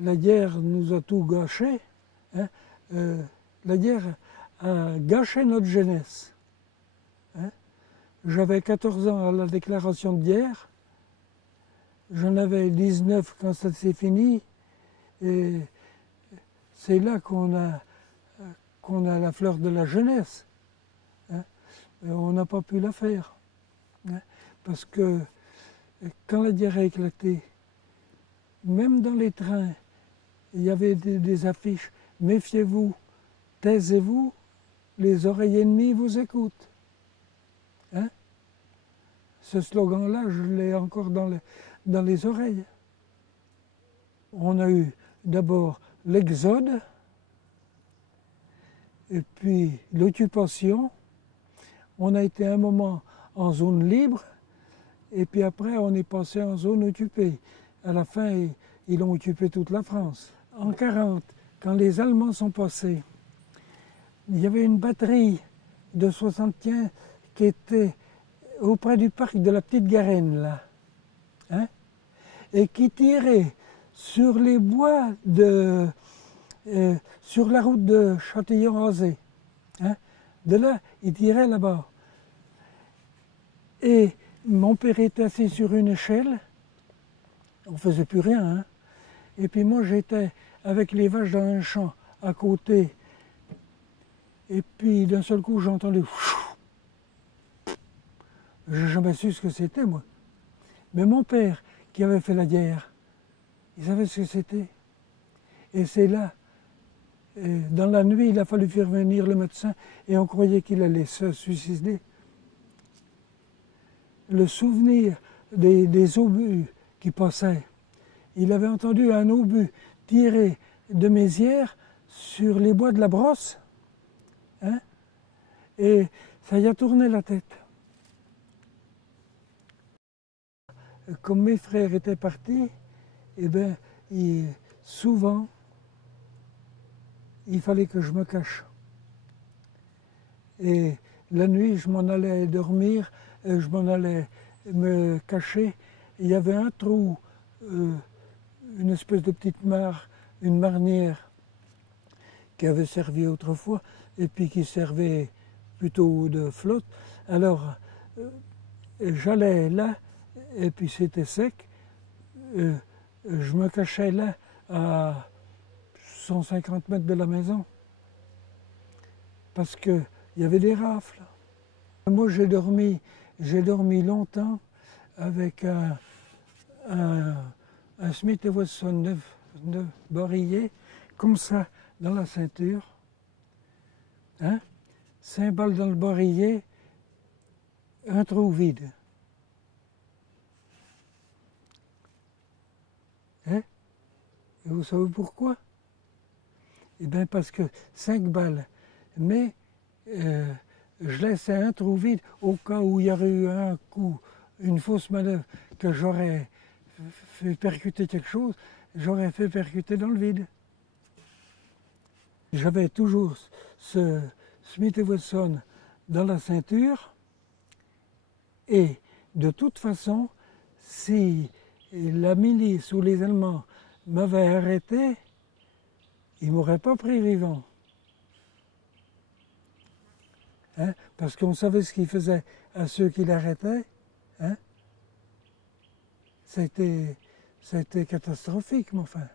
La guerre nous a tout gâché. Hein. La guerre a gâché notre jeunesse. Hein. J'avais 14 ans à la déclaration de guerre. J'en avais 19 quand ça s'est fini. Et c'est là qu'on a la fleur de la jeunesse. Hein. On n'a pas pu la faire. Hein. Parce que quand la guerre a éclaté, même dans les trains, il y avait des affiches « Méfiez-vous, taisez-vous, les oreilles ennemies vous écoutent ». Hein? Ce slogan-là, je l'ai encore dans les oreilles. On a eu d'abord l'exode, et puis l'occupation. On a été un moment en zone libre, et puis après on est passé en zone occupée. À la fin, ils ont occupé toute la France. En 1940, quand les Allemands sont passés, il y avait une batterie de 75 qui était auprès du parc de la Petite Garenne, là, hein, et qui tirait sur les bois sur la route de Châtillon-Azé. Hein. De là, il tirait là-bas. Et mon père était assis sur une échelle, on ne faisait plus rien, hein. Et puis moi j'étais avec les vaches dans un champ à côté, et puis d'un seul coup j'ai entendu. J'ai jamais su ce que c'était, moi. Mais mon père, qui avait fait la guerre, il savait ce que c'était. Et c'est là, dans la nuit, il a fallu faire venir le médecin et on croyait qu'il allait se suicider. Le souvenir des obus qui passaient, il avait entendu un obus tirer de Mézières sur les bois de la Brosse, hein, et ça y a tourné la tête. Comme mes frères étaient partis, eh bien, souvent, il fallait que je me cache. Et la nuit, je m'en allais dormir, je m'en allais me cacher. Il y avait un trou, une espèce de petite mare, une marnière qui avait servi autrefois et puis qui servait plutôt de flotte. Alors, j'allais là, et puis c'était sec. Je me cachais là à 150 mètres de la maison parce qu'il y avait des rafles. Moi j'ai dormi longtemps avec un Smith & Wesson 9 barillet, comme ça, dans la ceinture. Hein? 5 balles dans le barillet, un trou vide. Hein? Et vous savez pourquoi? Eh bien parce que 5 balles, mais je laissais un trou vide au cas où il y aurait eu un coup, une fausse manœuvre, que j'aurais fait percuter quelque chose, j'aurais fait percuter dans le vide. J'avais toujours ce Smith & Wesson dans la ceinture, et de toute façon, si la milice ou les Allemands m'avaient arrêté, ils ne m'auraient pas pris vivant. Hein? Parce qu'on savait ce qu'ils faisaient à ceux qui l'arrêtaient. Hein? Ça a été catastrophique, mais enfin.